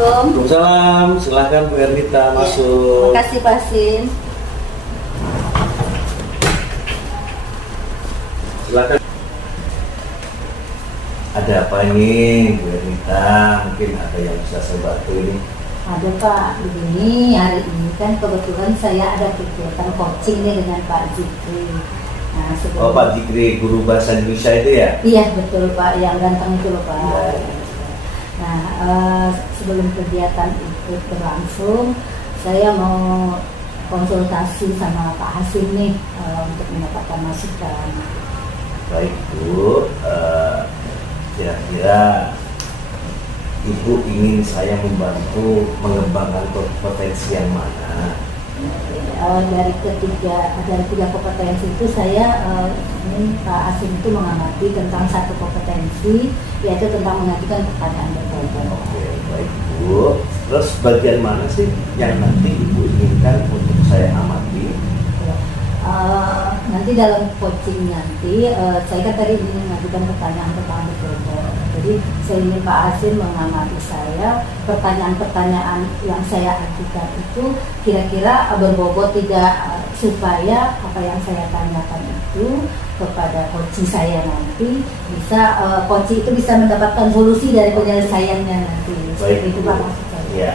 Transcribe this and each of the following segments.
Assalamualaikum. Waalaikumsalam. Silahkan Bu Ernita masuk. Terima kasih Pak Sin. Silakan. Ada apa ini Bu Ernita? Mungkin ada yang bisa saya bantu ini. Ada Pak, begini hari ini kan kebetulan saya ada kegiatan coaching nih dengan Pak Zikri. Nah, Oh, Pak Zikri, guru bahasa Indonesia itu ya? Iya betul Pak, yang ganteng itu loh Pak. Iya. Nah, sebelum kegiatan itu berlangsung, saya mau konsultasi sama Pak Hasim nih untuk mendapatkan masukan. Baik Bu, kira-kira Ibu ingin saya membantu mengembangkan potensi yang mana? Dari tiga kompetensi itu saya ingin Pak Hasim itu mengamati tentang satu kompetensi, yaitu tentang mengajukan pertanyaan berbobot. Oke, baik Bu. Terus bagian mana sih yang nanti Ibu inginkan untuk saya amati? Nanti dalam coaching nanti, saya kan tadi ingin mengajukan pertanyaan berbobot. Jadi saya ingin Pak Hasim mengamati saya, pertanyaan-pertanyaan yang saya ajukan itu kira-kira berbobot tidak, supaya apa yang saya tanyakan itu kepada coaching saya nanti bisa, coaching itu bisa mendapatkan solusi dari penyelesaiannya nanti. Baik, Itu Pak maksud saya. Ya.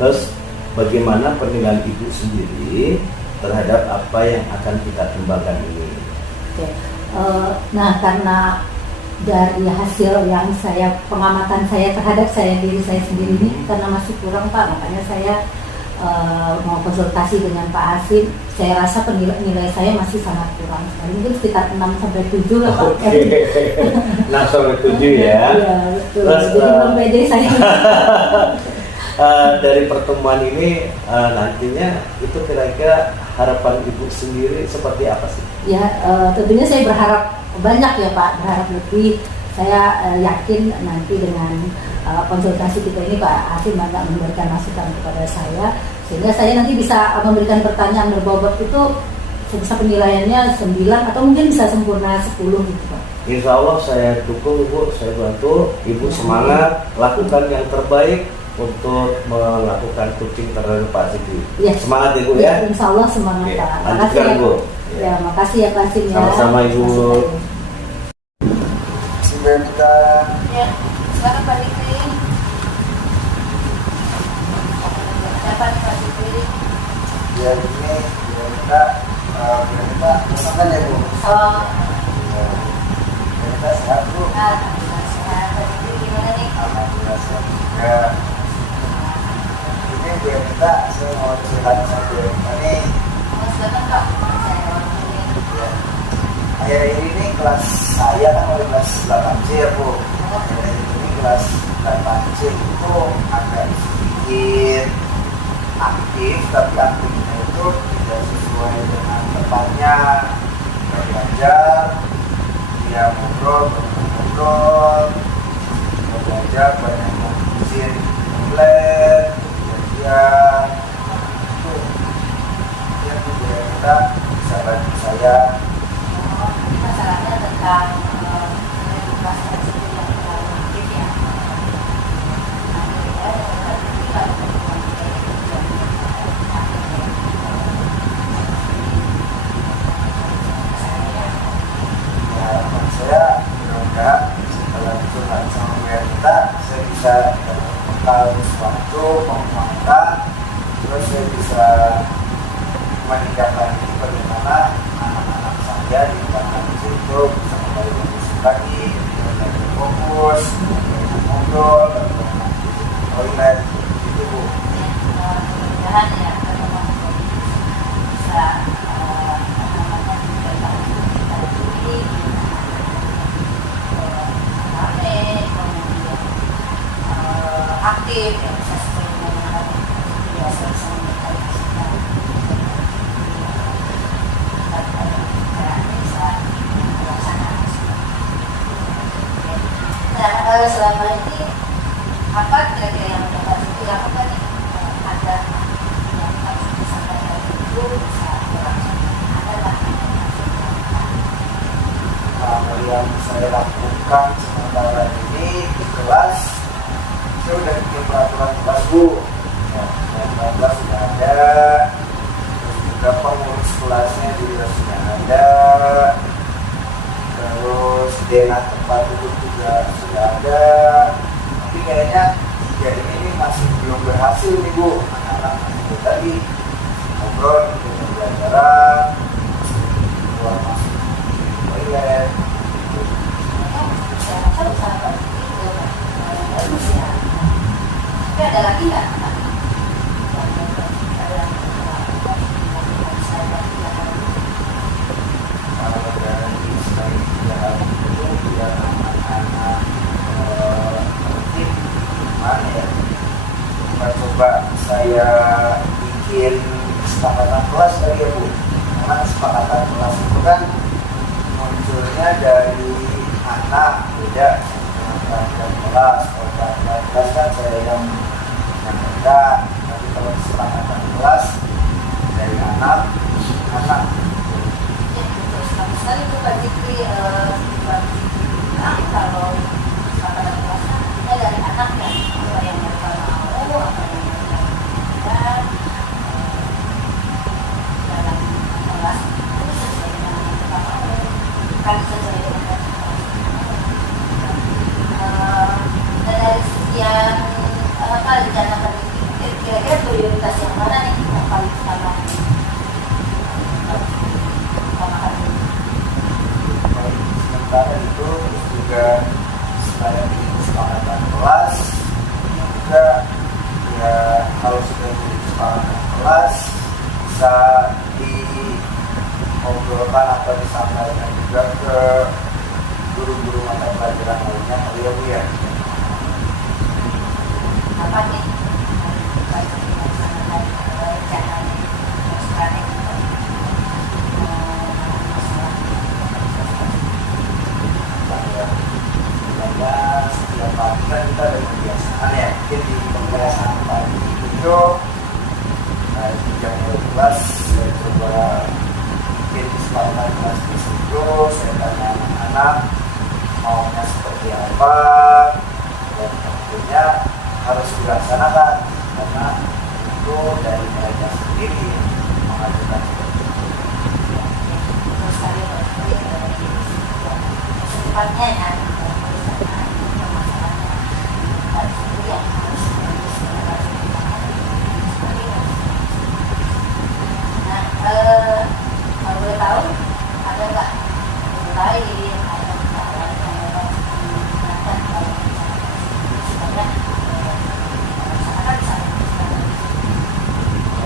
Terus bagaimana penilaian Ibu sendiri terhadap apa yang akan kita kembangkan ini? Oke. Nah, karena dari hasil yang pengamatan saya terhadap diri saya sendiri ini karena masih kurang Pak, makanya saya mau konsultasi dengan Pak Hasim. Saya rasa nilai saya masih sangat kurang sekali, mungkin sekitar 6-7 lah Pak. Oke. 6-7 ya. Iya betul. Terus, jadi membeda saya. Dari pertemuan ini nantinya itu kira-kira harapan Ibu sendiri seperti apa sih? Ya, tentunya saya berharap banyak ya Pak, berharap lebih. Saya yakin nanti dengan konsultasi kita ini Pak Hasim banyak memberikan masukan kepada saya, sehingga saya nanti bisa memberikan pertanyaan berbobot itu bisa penilaiannya 9 atau mungkin bisa sempurna 10 gitu Pak. Insya Allah saya dukung Bu, saya bantu Ibu, semangat, lakukan yang terbaik untuk melakukan coaching terhadap Pak Zikri. Ya. Semangat Ibu ya. Insya Allah semangat Oke, Pak. lanjutkan Makasih ya. Bu. Ya, makasih ya Pak Hasim ya. Sama-sama Ibu. Kita Ya, silakan Pak Zikri. Siapa nih Pak Zikri? ya ini kita pesankan ya Bu. Oh, Kita sehat Bu. alhamdulillah sehat. Pak Zikri gimana nih? Alhamdulillah sehat juga. Ini biar kita saya mau curhat sama Bu ini. Oh, silakan Pak. Saya orang ini. Ya. Akhir ini kelas saya kan mulai kelas 8C ya Bu. Ini kelas 8C itu agak sedikit aktif, tapi aktifnya itu tidak sesuai dengan tempatnya. Dia belajar, dia ngobrol, dia belajar banyak ngurusin lab, dia itu dia juga kita bisa bantu saya. Masalahnya tentang edukasi tersebut yang terlalu aktif ya. Harapan saya mudah-mudahan setelah curhat sama kita, saya bisa tahu sesuatu, pengembangan, terus saya bisa meningkatkan bagaimana anak-anak saya di belakang situ bisa kembali fokus lagi, lebih fokus, ngobrol, toilet, itu Bu. Mudah-mudahan ya teman-teman bisa aktif yang bisa sesuai dengan biasa selama ini apa kira-kira yang dapat dilakukan ada yang harus disampaikan itu bisa berlangsung ada lah. Yang saya lakukan sementara ini di kelas saya udah bikin peraturan kelas Bu. Ya, peraturan kelas sudah ada, terus juga pengurus kelasnya juga sudah ada, terus denah tempat duduk juga sudah ada. Tapi kayaknya tiga ini masih belum berhasil nih Bu. Anak-anak masih tadi ngobrol di pembelajaran, keluar masuk toilet. Bagus ya. Tapi ada lagi nggak? Kalau dari selain tiga hal itu biar anak-anak tertib gimana ya? Coba saya bikin kesepakatan kelas kali ya Bu. Karena kesepakatan kelas itu kan munculnya dari anak, beda dengan peraturan kelas. Kalau peraturan kelas kan saya yang menyampaikan, tapi kalau kesepakatan kelas dari anak Bagus sekali tuh Pak Zikri. Kalau kesepakatan kelasnya kita dari anak ya, apa yang mereka mau, apa yang mereka inginkan dalam kelas itu sesuai dengan yang mereka mau, bukan sesuai dengan dan dari sekian kali rencana kira-kira prioritas yang mana nih yang paling utama? Sementara itu terus juga selain bikin kesepakatan kelas juga ya kalau sudah bikin kesepakatan kelas bisa diobrolkan atau disampaikan juga ke guru-guru mata pelajaran lainnya kali ya Bu ya. Apa nih? Rencananya strategi Ya, setiap pagi kan kita ada kebiasaan ya, mungkin di kebiasaan pagi itu jam 12 saya coba bikin kesepakatan kelas di situ, saya tanya anak-anak maunya seperti apa, dan tentunya harus dilaksanakan karena itu dari mereka sendiri mengajukan seperti itu. terus kali secepatnya ya. Kalau boleh tahu ada nggak lain atau yang digunakan kalau misalnya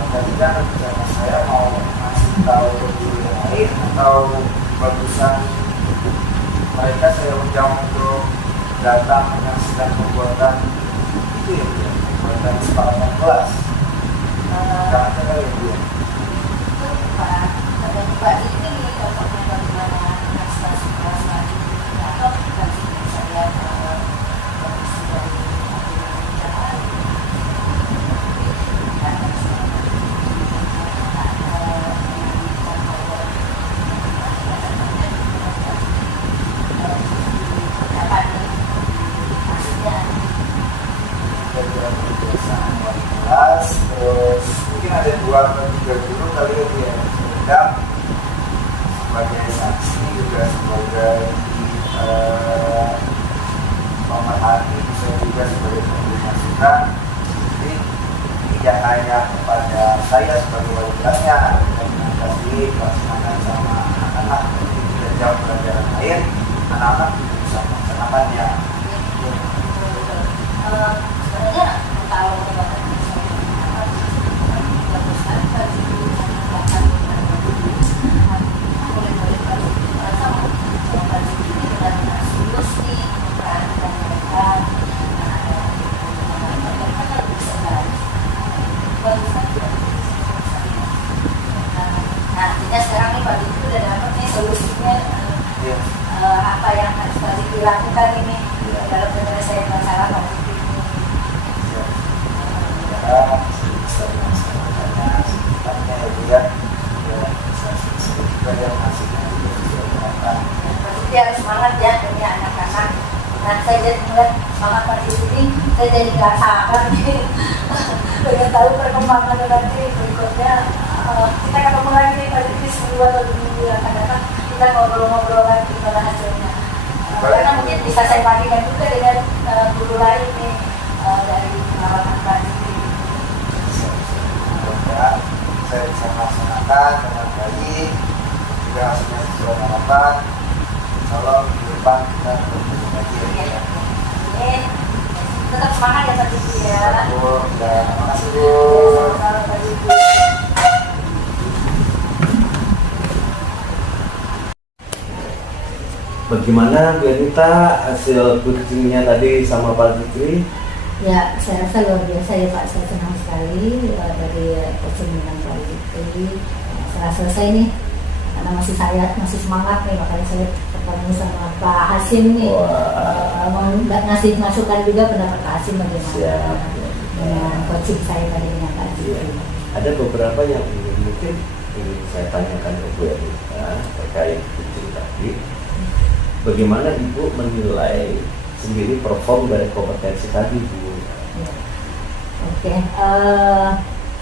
Tadi kan rencana saya mau ngasih tahu guru yang lain atau bagusan mereka saya undang untuk datang menyaksikan pembuatan itu ya Bu, pembuatan kesepakatan kelas. Jangan saya kali ya Bu. ada juga ini contohnya bagaimana administrasi kelas lagi atau bukan saya kondisi dari yang lain. Belajar kebiasaan wali kelas, terus mungkin ada 2 atau 3 guru kali ya Bu ya, sedang sebagai saksi juga sebagai pemerhati, bisa juga sebagai pemberi masukan. Jadi tidak hanya kepada saya sebagai wali kelasnya, dan kasih pelaksanaan sama anak-anak di jam pelajaran lain, anak-anak juga bisa melaksanakannya. Sebenarnya kalau artinya sekarang nih Pak Diki udah dapat nih solusinya apa yang harus Pak Diki lakukan ini dalam penyelesaian masalah Pak Diki ini. Bisa dilaksanakannya secepatnya ya Bu ya. Bisa juga yang hasilnya juga bisa dilakukan. Pak Diki harus semangat ya ini anak-anak. Nah saya saya melihat semangat tadi ini, saya jadi nggak sabar nih. Pengen tahu perkembangan nanti berikutnya. Kita ketemu lagi nih pada di 2 atau 2 minggu yang akan datang. Kita ngobrol-ngobrol lagi gimana hasilnya. Karena mungkin bisa saya bandingkan juga dengan guru lain nih dari perawatan tadi. Semoga saya bisa melaksanakan dengan baik, juga hasilnya sesuai harapan. Tolong di depan kita bertemu lagi ya. Tetap semangat ya Pak Ibu ya. Terima kasih Bu. Sama-sama Pak Ibu. Bagaimana Bu Anita hasil coachingnya tadi sama Pak Fikri? Ya, saya rasa luar biasa ya Pak. Saya senang sekali dari coaching dengan Pak Fikri. Setelah selesai nih, karena masih semangat nih, makanya saya ketemu sama Pak Hasim nih. Ngasih masukan juga pendapat Pak Hasim bagaimana dengan coaching saya tadi dengan Pak Fikri. Ada beberapa yang mungkin ingin saya tanyakan ke Bu Anita terkait coaching tadi. Bagaimana Ibu menilai sendiri perform dari kompetensi tadi, Bu? Ya. Oke,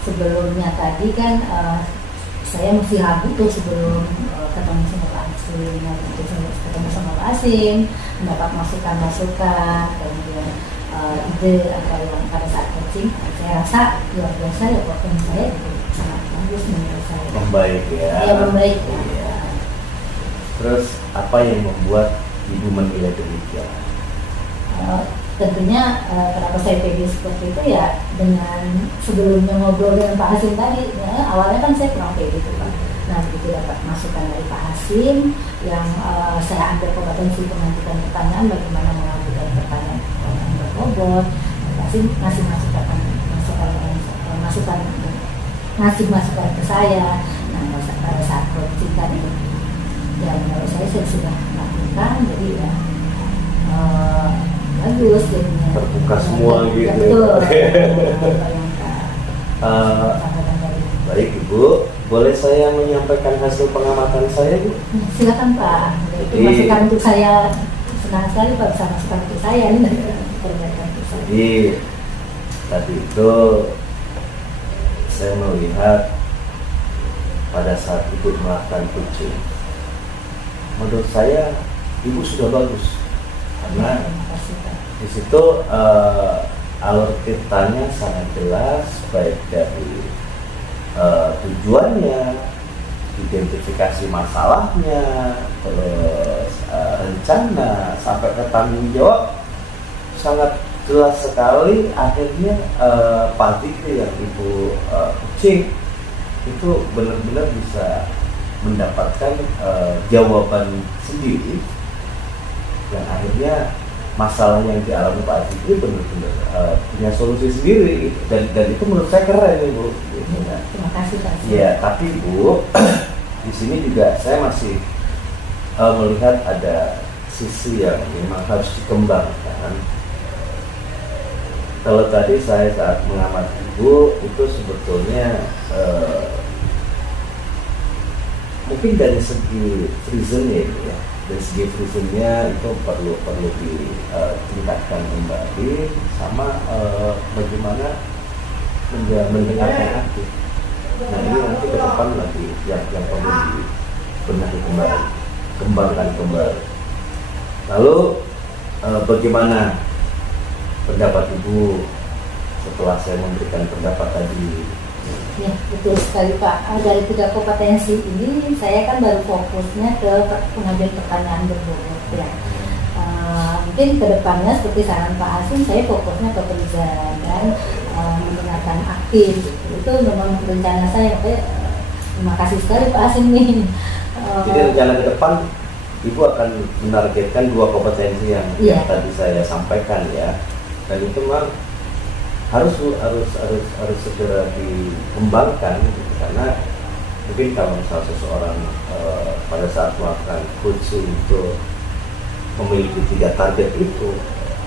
sebelumnya tadi kan saya mesti ragu tuh sebelum ketemu sama Pak Hasim, ketemu sama Pak Hasim, mendapat masukan-masukan, kemudian ide apa yang pada saat coaching, saya rasa luar biasa ya perform saya itu sangat bagus menurut saya. Membaik ya. Iya, membaik. Ya. Terus apa yang membuat Ibu menilai demikian? Tentunya kenapa saya pilih seperti itu ya dengan sebelumnya ngobrol dengan Pak Hasim tadi ya, awalnya kan saya kurang pede gitu Pak. Nah begitu dapat masukan dari Pak Hasim yang saya ambil kompetensi mengajukan pertanyaan bagaimana mengajukan pertanyaan yang berbobot, Pak Hasim ngasih masukan ke saya. Nah pada saat coaching tadi ya menurut saya sudah lakukan, jadi ya bagus jadinya. Terbuka semua gitu. Betul. Baik Ibu, boleh saya menyampaikan hasil pengamatan saya, Bu? Silakan Pak. Itu masukan untuk saya, senang sekali Pak bisa masukan untuk saya ini. Jadi tadi itu saya melihat pada saat Ibu melakukan coaching, menurut saya Ibu sudah bagus karena di situ alur ceritanya sangat jelas, baik dari tujuannya, identifikasi masalahnya, terus rencana sampai ke tanggung jawab sangat jelas sekali. Akhirnya Pak Fikri yang Ibu coaching itu benar-benar bisa mendapatkan jawaban sendiri, dan akhirnya masalah yang dialami Pak Fikri benar-benar punya solusi sendiri, dan itu menurut saya keren nih Bu. Terima kasih Pak. Ya, tapi Bu, di sini juga saya masih melihat ada sisi yang memang harus dikembangkan. Kalau tadi saya saat mengamati Ibu itu sebetulnya mungkin dari segi reasonnya ya, dari segi reasonnya itu perlu ditingkatkan kembali, sama bagaimana mendengarkan aktif. Nah ini nanti ke depan lagi yang perlu dibenahi kembali, kembangkan kembali. Lalu bagaimana pendapat Ibu setelah saya memberikan pendapat tadi? Ya, betul sekali Pak. Dari 3 kompetensi ini saya kan baru fokusnya ke pengajuan pertanyaan berbobot ya. Mungkin kedepannya seperti saran Pak Hasim, saya fokusnya ke perizinan dan mendengarkan aktif. Itu memang rencana saya. Terima kasih sekali Pak Hasim nih. Jadi rencana ke depan Ibu akan menargetkan 2 kompetensi yang tadi saya sampaikan ya, dan itu memang harus segera dikembangkan gitu. Karena mungkin kalau misal seseorang pada saat melakukan coaching itu memiliki 3 target itu,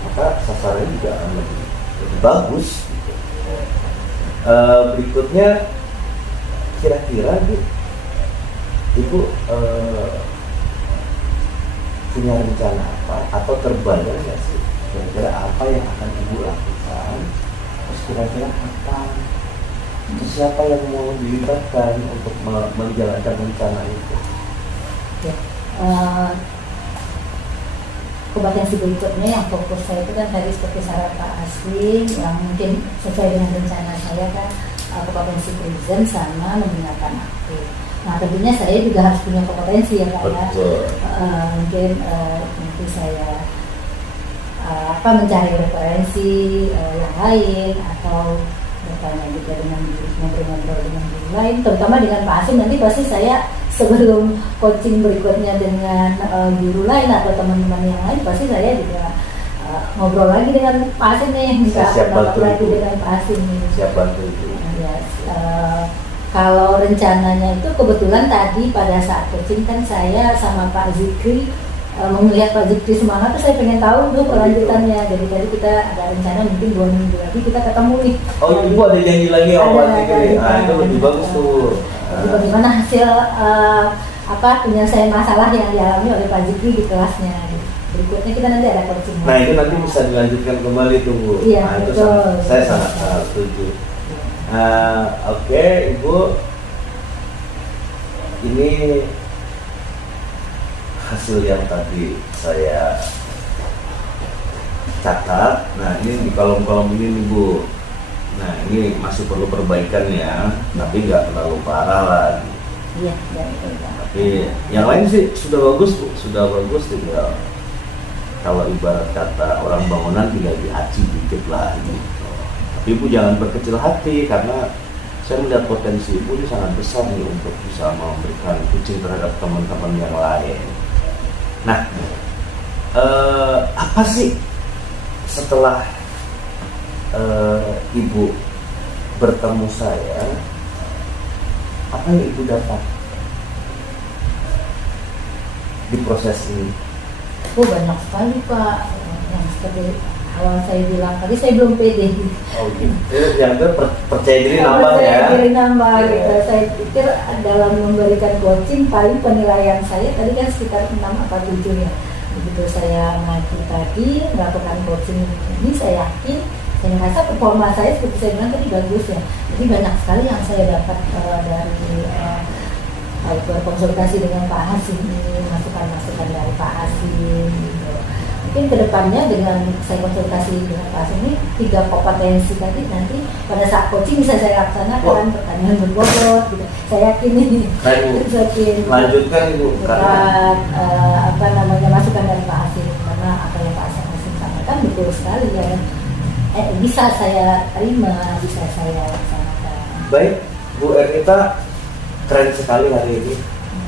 maka sasarannya juga akan lebih bagus gitu. Berikutnya kira-kira Ibu punya rencana apa atau terbayang nggak sih kira-kira apa yang akan ibu lakukan, terus kira-kira kapan, terus siapa yang mau dilibatkan untuk menjalankan rencana itu. Ya. Kompetensi berikutnya yang fokus saya itu kan tadi seperti saran Pak Aswin yang mungkin sesuai dengan rencana saya kan kompetensi present sama menggunakan aktif. Nah tentunya saya juga harus punya kompetensi ya Pak ya. Mungkin nanti saya mencari referensi yang lain atau bertanya juga dengan ngobrol dengan guru lain, terutama dengan Pak Asim. Nanti pasti saya sebelum coaching berikutnya dengan guru lain atau teman-teman yang lain, pasti saya juga ngobrol lagi dengan Pak Asim nih, bisa pendapat lagi dengan Pak Asim nih. Siap bantu itu. Kalau rencananya itu kebetulan tadi pada saat coaching kan saya sama Pak Zikri melihat Pak Zikri semangat tuh saya pengen tahu tuh kelanjutannya. Jadi tadi kita ada rencana mungkin 2 minggu lagi kita ketemu nih. Oh ibu ada janji lagi sama Pak Zikri. Nah itu lebih bagus tuh. Jadi bagaimana hasil penyelesaian masalah yang dialami oleh Pak Zikri di kelasnya. Berikutnya kita nanti ada coaching. Nah itu nanti bisa dilanjutkan kembali tuh Bu. Iya, nah itu betul. saya sangat setuju. Oke, Ibu, ini hasil yang tadi saya catat. Nah ini di kolom-kolom ini nih Bu. Nah ini masih perlu perbaikan ya, tapi nggak terlalu parah lah. Iya, Tapi yang lain sih sudah bagus Bu, sudah bagus. Tinggal kalau ibarat kata orang bangunan tinggal diaci dikit lah gitu. Tapi Ibu jangan berkecil hati karena saya melihat potensi Ibu ini sangat besar nih untuk bisa memberikan coaching terhadap teman-teman yang lain. Nah, apa sih setelah Ibu bertemu saya, apa yang Ibu dapat di proses ini? Oh banyak sekali Pak, yang seperti awal saya bilang tadi saya belum pede. Oh gitu. Yang itu percaya diri nambah ya. Percaya diri nambah gitu. Saya pikir dalam memberikan coaching paling penilaian saya tadi kan sekitar 6 atau 7 ya. Begitu saya ngaji tadi melakukan coaching ini, saya yakin, saya merasa performa saya seperti saya bilang tadi bagus ya. Jadi banyak sekali yang saya dapat dari berkonsultasi dengan Pak Hasim ini, masukan-masukan dari Pak Hasim gitu. Mungkin kedepannya dengan saya konsultasi dengan Pak Hasim ini 3 kompetensi tadi nanti pada saat coaching bisa saya laksanakan. Pertanyaan berbobot gitu. Saya yakin ini lanjutkan Ibu karena masukan dari Pak Hasim, karena apa yang Pak Hasim sampaikan betul sekali ya. Bisa saya terima, bisa saya laksanakan. Baik Bu Ernita, keren sekali hari ini.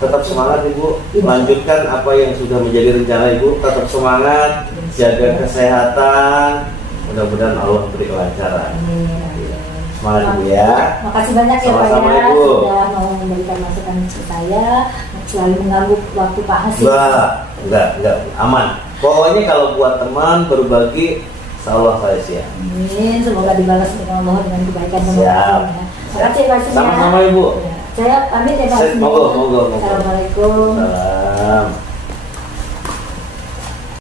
Tetap semangat Ibu, lanjutkan apa yang sudah menjadi rencana Ibu. Tetap semangat, jaga kesehatan. Mudah-mudahan Allah beri kelancaran. Semangat Ibu ya. Makasih banyak ya Pak ya, sudah mau memberikan masukan ke saya. Selalu mengganggu waktu Pak Hasim. Enggak, aman. Pokoknya kalau buat teman berbagi, insya saya siap. Amin, semoga dibalas dengan Allah dengan kebaikan dan siap. Terima kasih Pak Hasim. Sama-sama Ibu. Saya pamit ya Pak Hasim. Monggo. Assalamualaikum. Salam.